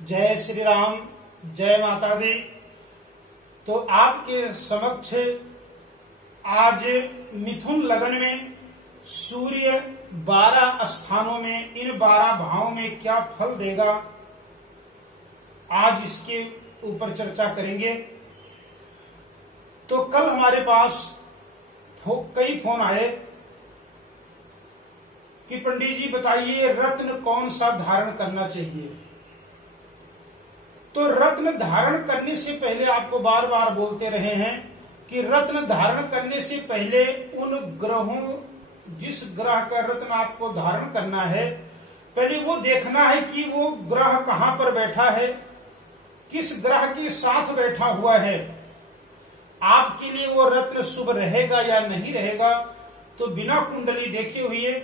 जय श्री राम, जय माता दी। तो आपके समक्ष आज मिथुन लगन में सूर्य 12 स्थानों में इन 12 भावों में क्या फल देगा, आज इसके ऊपर चर्चा करेंगे। तो कल हमारे पास कई फोन आए कि पंडित जी बताइए रत्न कौन सा धारण करना चाहिए। तो रत्न धारण करने से पहले आपको बार बार बोलते रहे हैं कि रत्न धारण करने से पहले उन ग्रहों, जिस ग्रह का रत्न आपको धारण करना है, पहले वो देखना है कि वो ग्रह कहां पर बैठा है, किस ग्रह के साथ बैठा हुआ है। आपके लिए वो रत्न शुभ रहेगा या नहीं रहेगा, तो बिना कुंडली देखे हुए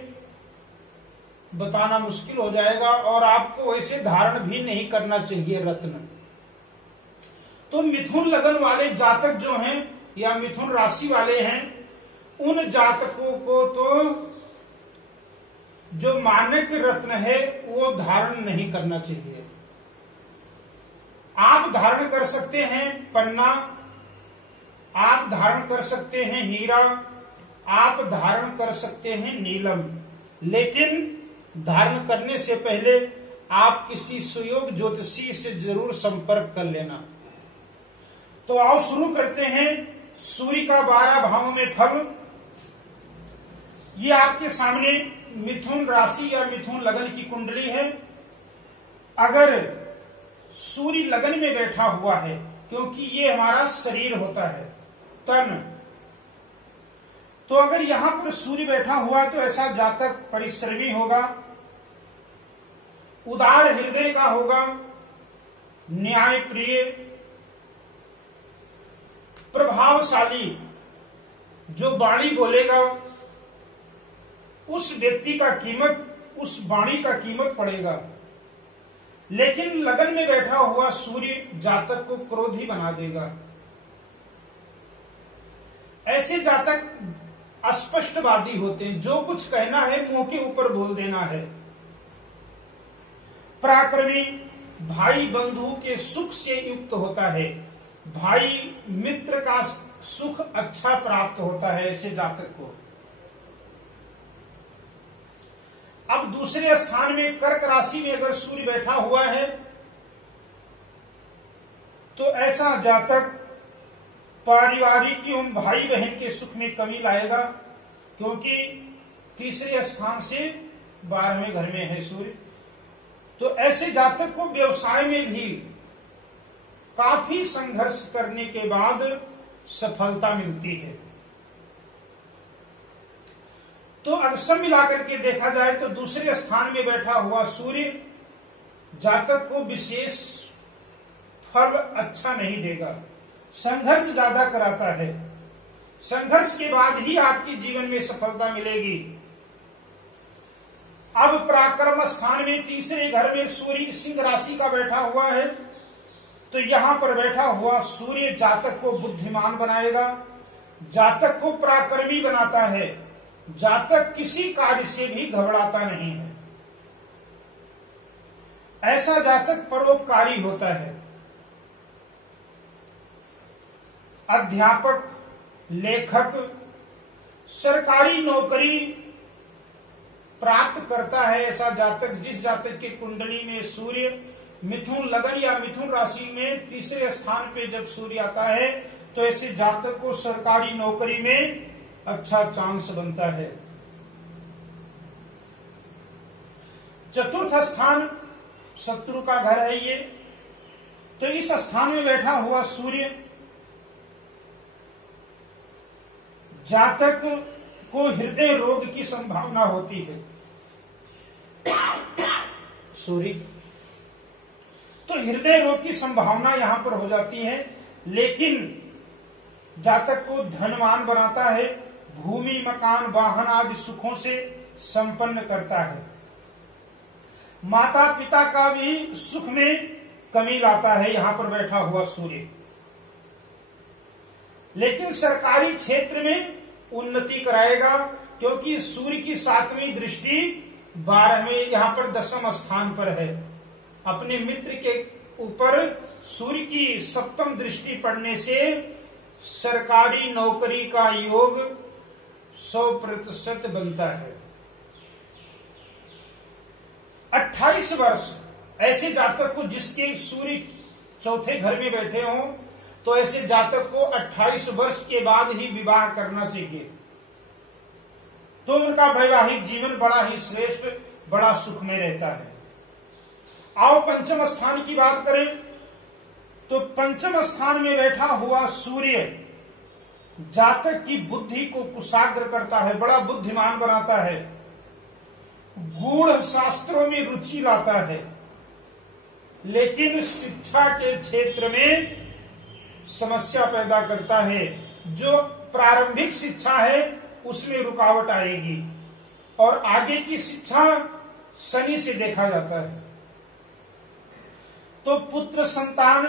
बताना मुश्किल हो जाएगा और आपको वैसे धारण भी नहीं करना चाहिए रत्न। तो मिथुन लगन वाले जातक जो हैं या मिथुन राशि वाले हैं, उन जातकों को तो जो मानक रत्न है वो धारण नहीं करना चाहिए। आप धारण कर सकते हैं पन्ना, आप धारण कर सकते हैं हीरा, आप धारण कर सकते हैं नीलम, लेकिन धारण करने से पहले आप किसी सुयोग ज्योतिषी से जरूर संपर्क कर लेना। तो आओ शुरू करते हैं सूर्य का 12 भावों में फल। ये आपके सामने मिथुन राशि या मिथुन लगन की कुंडली है। अगर सूर्य लगन में बैठा हुआ है, क्योंकि ये हमारा शरीर होता है, तन, तो अगर यहां पर सूर्य बैठा हुआ तो ऐसा जातक परिश्रमी होगा, उदार हृदय का होगा, न्याय प्रिय, प्रभावशाली, जो वाणी बोलेगा उस व्यक्ति का कीमत, उस वाणी का कीमत पड़ेगा। लेकिन लगन में बैठा हुआ सूर्य जातक को क्रोधी बना देगा। ऐसे जातक अस्पष्टवादी होते हैं, जो कुछ कहना है मुंह के ऊपर बोल देना है। पराक्रमी, भाई बंधु के सुख से युक्त होता है, भाई मित्र का सुख अच्छा प्राप्त होता है ऐसे जातक को। अब दूसरे स्थान में कर्क राशि में अगर सूर्य बैठा हुआ है तो ऐसा जातक पारिवारिक एवं भाई बहन के सुख में कमी लाएगा, क्योंकि तीसरे स्थान से 12वें घर में है सूर्य। तो ऐसे जातक को व्यवसाय में भी काफी संघर्ष करने के बाद सफलता मिलती है। तो अगर सब मिलाकर के देखा जाए तो दूसरे स्थान में बैठा हुआ सूर्य जातक को विशेष फल अच्छा नहीं देगा, संघर्ष ज्यादा कराता है। संघर्ष के बाद ही आपके जीवन में सफलता मिलेगी। अब पराक्रम स्थान में तीसरे घर में सूर्य सिंह राशि का बैठा हुआ है, तो यहां पर बैठा हुआ सूर्य जातक को बुद्धिमान बनाएगा, जातक को पराक्रमी बनाता है, जातक किसी कार्य से भी घबराता नहीं है। ऐसा जातक परोपकारी होता है। अध्यापक, लेखक, सरकारी नौकरी प्राप्त करता है ऐसा जातक। जिस जातक की कुंडली में सूर्य मिथुन लगन या मिथुन राशि में तीसरे स्थान पे जब सूर्य आता है तो ऐसे जातक को सरकारी नौकरी में अच्छा चांस बनता है। चतुर्थ स्थान शत्रु का घर है ये, तो इस स्थान में बैठा हुआ सूर्य जातक को हृदय रोग की संभावना होती है। सूर्य तो हृदय रोग की संभावना यहां पर हो जाती है, लेकिन जातक को धनवान बनाता है, भूमि, मकान, वाहन आदि सुखों से संपन्न करता है। माता पिता का भी सुख में कमी लाता है यहां पर बैठा हुआ सूर्य। लेकिन सरकारी क्षेत्र में उन्नति कराएगा, क्योंकि सूर्य की 7वीं दृष्टि 12वें यहां पर 10वें स्थान पर है। अपने मित्र के ऊपर सूर्य की सप्तम दृष्टि पड़ने से सरकारी नौकरी का योग 100% बनता है। 28 वर्ष ऐसे जातक को, जिसके सूर्य चौथे घर में बैठे हों, तो ऐसे जातक को 28 वर्ष के बाद ही विवाह करना चाहिए, तो उनका वैवाहिक जीवन बड़ा ही श्रेष्ठ, बड़ा सुखमय रहता है। आओ पंचम स्थान की बात करें, तो पंचम स्थान में बैठा हुआ सूर्य जातक की बुद्धि को कुशाग्र करता है, बड़ा बुद्धिमान बनाता है, गूढ़ शास्त्रों में रुचि लाता है, लेकिन शिक्षा के क्षेत्र में समस्या पैदा करता है। जो प्रारंभिक शिक्षा है उसमें रुकावट आएगी और आगे की शिक्षा शनि से देखा जाता है। तो पुत्र संतान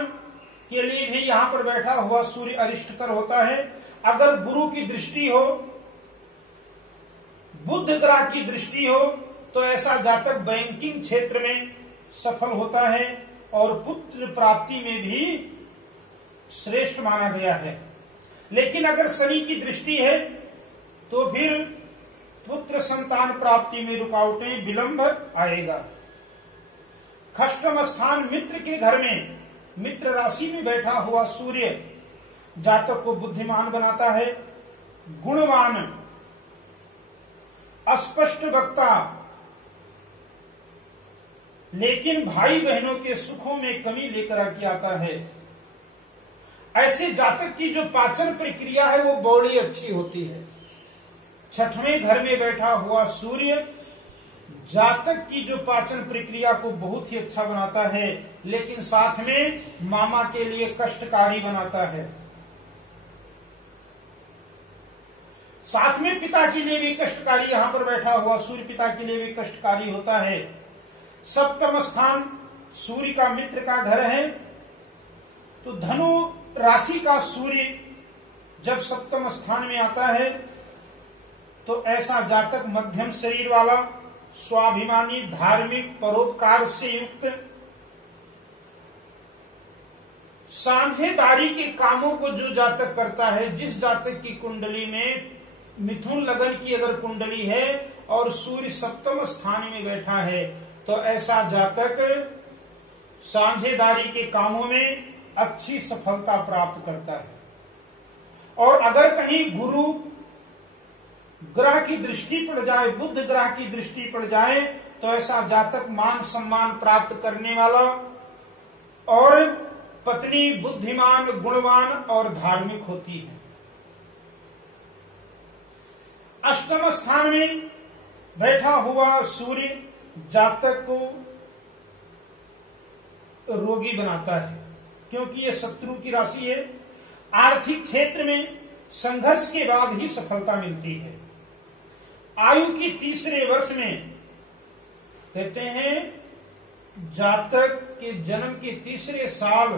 के लिए भी यहां पर बैठा हुआ सूर्य अरिष्टकर होता है। अगर गुरु की दृष्टि हो, बुध ग्रह की दृष्टि हो, तो ऐसा जातक बैंकिंग क्षेत्र में सफल होता है और पुत्र प्राप्ति में भी श्रेष्ठ माना गया है। लेकिन अगर शनि की दृष्टि है तो फिर पुत्र संतान प्राप्ति में रुकावटें, विलंब आएगा। खष्टम स्थान मित्र के घर में, मित्र राशि में बैठा हुआ सूर्य जातक को बुद्धिमान बनाता है, गुणवान, अस्पष्ट वक्ता, लेकिन भाई बहनों के सुखों में कमी लेकर आके आता है। ऐसे जातक की जो पाचन प्रक्रिया है वो बड़ी अच्छी होती है। छठवें घर में बैठा हुआ सूर्य जातक की जो पाचन प्रक्रिया को बहुत ही अच्छा बनाता है, लेकिन साथ में मामा के लिए कष्टकारी बनाता है। साथ में पिता के लिए भी कष्टकारी, यहां पर बैठा हुआ सूर्य पिता के लिए भी कष्टकारी होता है। सप्तम स्थान सूर्य का मित्र का घर है, तो धनु राशि का सूर्य जब सप्तम स्थान में आता है तो ऐसा जातक मध्यम शरीर वाला, स्वाभिमानी, धार्मिक, परोपकार से युक्त, साझेदारी के कामों को जो जातक करता है, जिस जातक की कुंडली में मिथुन लगन की अगर कुंडली है और सूर्य सप्तम स्थान में बैठा है, तो ऐसा जातक साझेदारी के कामों में अच्छी सफलता प्राप्त करता है। और अगर कहीं गुरु ग्रह की दृष्टि पड़ जाए, बुध ग्रह की दृष्टि पड़ जाए, तो ऐसा जातक मान सम्मान प्राप्त करने वाला और पत्नी बुद्धिमान, गुणवान और धार्मिक होती है। अष्टम स्थान में बैठा हुआ सूर्य जातक को रोगी बनाता है, क्योंकि ये शत्रु की राशि है। आर्थिक क्षेत्र में संघर्ष के बाद ही सफलता मिलती है। आयु की तीसरे वर्ष में कहते हैं जातक के जन्म के तीसरे साल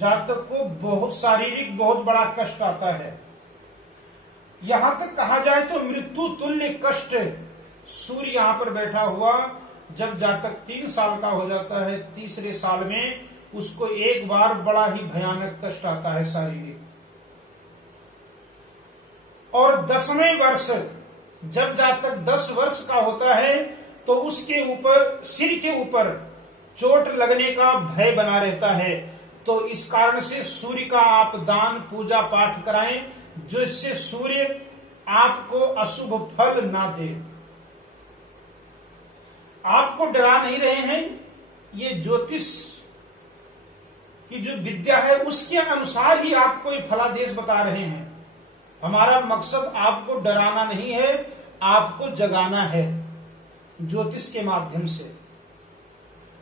जातक को बहुत शारीरिक बहुत बड़ा कष्ट आता है। यहां तक कहा जाए तो मृत्यु तुल्य कष्ट सूर्य यहां पर बैठा हुआ जब जातक 3 साल का हो जाता है, तीसरे साल में उसको एक बार बड़ा ही भयानक कष्ट आता है शारीरिक। और 10वें वर्ष जब जातक 10 वर्ष का होता है तो उसके ऊपर, सिर के ऊपर चोट लगने का भय बना रहता है। तो इस कारण से सूर्य का आप दान पूजा पाठ कराएं, जिससे सूर्य आपको अशुभ फल ना दे। आपको डरा नहीं रहे हैं, ये ज्योतिष की जो विद्या है उसके अनुसार ही आपको ये फलादेश बता रहे हैं। हमारा मकसद आपको डराना नहीं है, आपको जगाना है ज्योतिष के माध्यम से।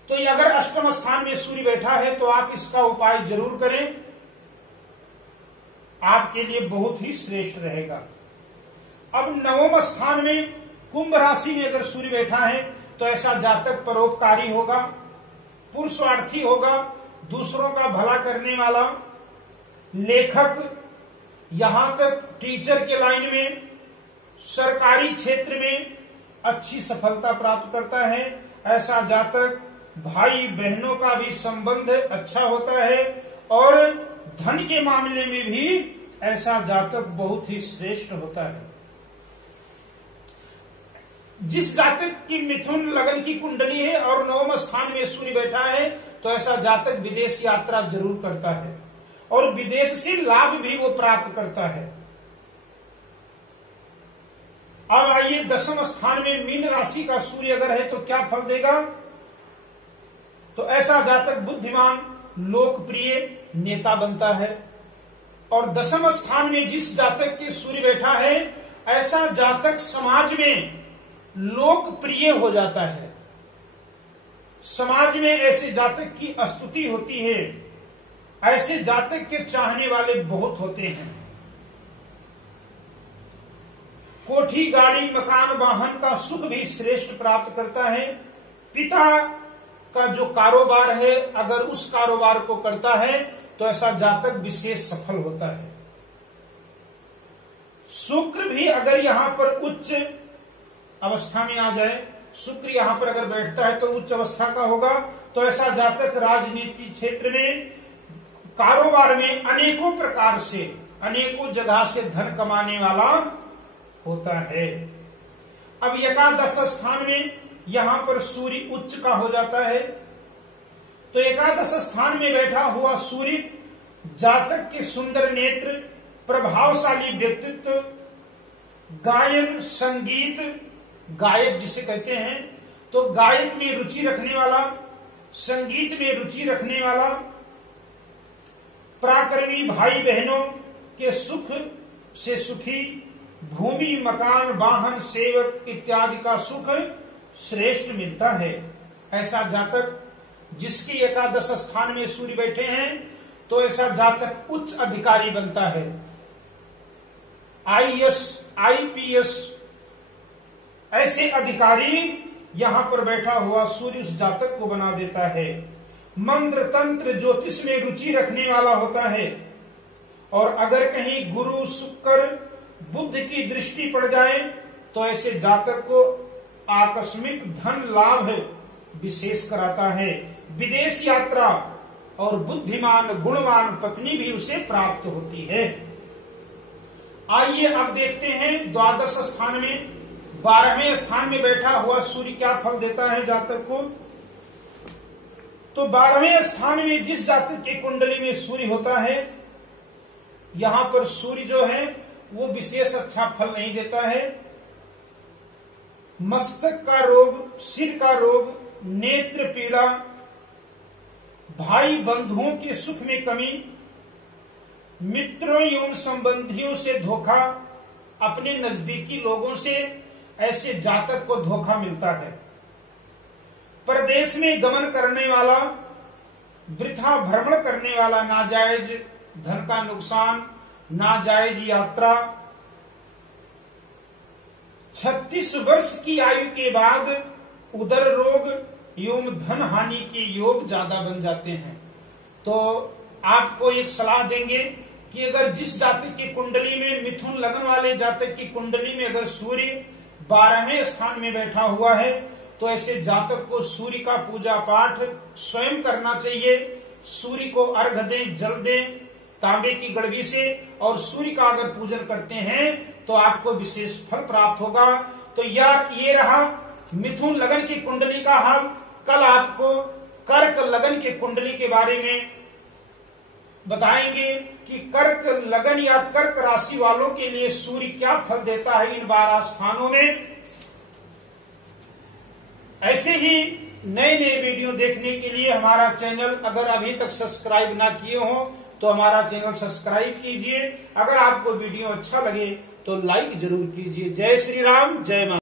तो ये अगर अष्टम स्थान में सूर्य बैठा है तो आप इसका उपाय जरूर करें, आपके लिए बहुत ही श्रेष्ठ रहेगा। अब 9वें स्थान में कुंभ राशि में अगर सूर्य बैठा है तो ऐसा जातक परोपकारी होगा, पुरुषार्थी होगा, दूसरों का भला करने वाला, लेखक, यहां तक टीचर के लाइन में, सरकारी क्षेत्र में अच्छी सफलता प्राप्त करता है। ऐसा जातक भाई बहनों का भी संबंध अच्छा होता है और धन के मामले में भी ऐसा जातक बहुत ही श्रेष्ठ होता है। जिस जातक की मिथुन लगन की कुंडली है और 9वें स्थान में सूर्य बैठा है तो ऐसा जातक विदेश यात्रा जरूर करता है और विदेश से लाभ भी वो प्राप्त करता है। अब आइए 10वें स्थान में मीन राशि का सूर्य अगर है तो क्या फल देगा। तो ऐसा जातक बुद्धिमान, लोकप्रिय नेता बनता है। और 10वें स्थान में जिस जातक के सूर्य बैठा है ऐसा जातक समाज में लोकप्रिय हो जाता है। समाज में ऐसे जातक की स्तुति होती है, ऐसे जातक के चाहने वाले बहुत होते हैं। कोठी, गाड़ी, मकान, वाहन का सुख भी श्रेष्ठ प्राप्त करता है। पिता का जो कारोबार है अगर उस कारोबार को करता है तो ऐसा जातक विशेष सफल होता है। शुक्र भी अगर यहां पर उच्च अवस्था में आ जाए, शुक्र यहां पर अगर बैठता है तो उच्च अवस्था का होगा, तो ऐसा जातक राजनीति क्षेत्र में, कारोबार में अनेकों प्रकार से, अनेकों जगह से धन कमाने वाला होता है। अब एकादश स्थान में यहां पर सूर्य उच्च का हो जाता है, तो एकादश स्थान में बैठा हुआ सूर्य जातक के सुंदर नेत्र, प्रभावशाली व्यक्तित्व, गायन, संगीत, गायक जिसे कहते हैं, तो गायक में रुचि रखने वाला, संगीत में रुचि रखने वाला, पराक्रमी भाई बहनों के सुख से सुखी, भूमि, मकान, वाहन, सेवक इत्यादि का सुख श्रेष्ठ मिलता है। ऐसा जातक जिसकी एकादश स्थान में सूर्य बैठे हैं तो ऐसा जातक उच्च अधिकारी बनता है। आईएएस, आईपीएस ऐसे अधिकारी यहां पर बैठा हुआ सूर्य उस जातक को बना देता है। मंत्र, तंत्र, ज्योतिष में रुचि रखने वाला होता है। और अगर कहीं गुरु, शुक्र, बुध की दृष्टि पड़ जाए तो ऐसे जातक को आकस्मिक धन लाभ विशेष कराता है। विदेश यात्रा और बुद्धिमान, गुणवान पत्नी भी उसे प्राप्त होती है। आइए अब देखते हैं द्वादश स्थान में 12वें स्थान में बैठा हुआ सूर्य क्या फल देता है जातक को। तो 12वें स्थान में जिस जातक की कुंडली में सूर्य होता है, यहां पर सूर्य जो है वो विशेष अच्छा फल नहीं देता है। मस्तक का रोग, सिर का रोग, नेत्र पीड़ा, भाई बंधुओं के सुख में कमी, मित्रों एवं संबंधियों से धोखा, अपने नजदीकी लोगों से ऐसे जातक को धोखा मिलता है। परदेश में गमन करने वाला, वृथा भ्रमण करने वाला, नाजायज धन का नुकसान, नाजायज यात्रा, 36 वर्ष की आयु के बाद उदर रोग एवं धन हानि के योग ज्यादा बन जाते हैं। तो आपको एक सलाह देंगे कि अगर जिस जातक की कुंडली में, मिथुन लगन वाले जातक की कुंडली में अगर सूर्य 12वें स्थान में बैठा हुआ है तो ऐसे जातक को सूर्य का पूजा पाठ स्वयं करना चाहिए। सूर्य को अर्घ दें, जल दें तांबे की गड़बी से, और सूर्य का अगर पूजन करते हैं तो आपको विशेष फल प्राप्त होगा। तो यार ये रहा मिथुन लगन की कुंडली का हाल। कल आपको कर्क लगन की कुंडली के बारे में बताएंगे कि कर्क लगन या कर्क राशि वालों के लिए सूर्य क्या फल देता है इन 12 स्थानों में। ऐसे ही नए नए वीडियो देखने के लिए हमारा चैनल अगर अभी तक सब्सक्राइब ना किए हो तो हमारा चैनल सब्सक्राइब कीजिए। अगर आपको वीडियो अच्छा लगे तो लाइक जरूर कीजिए। जय श्री राम, जय मां।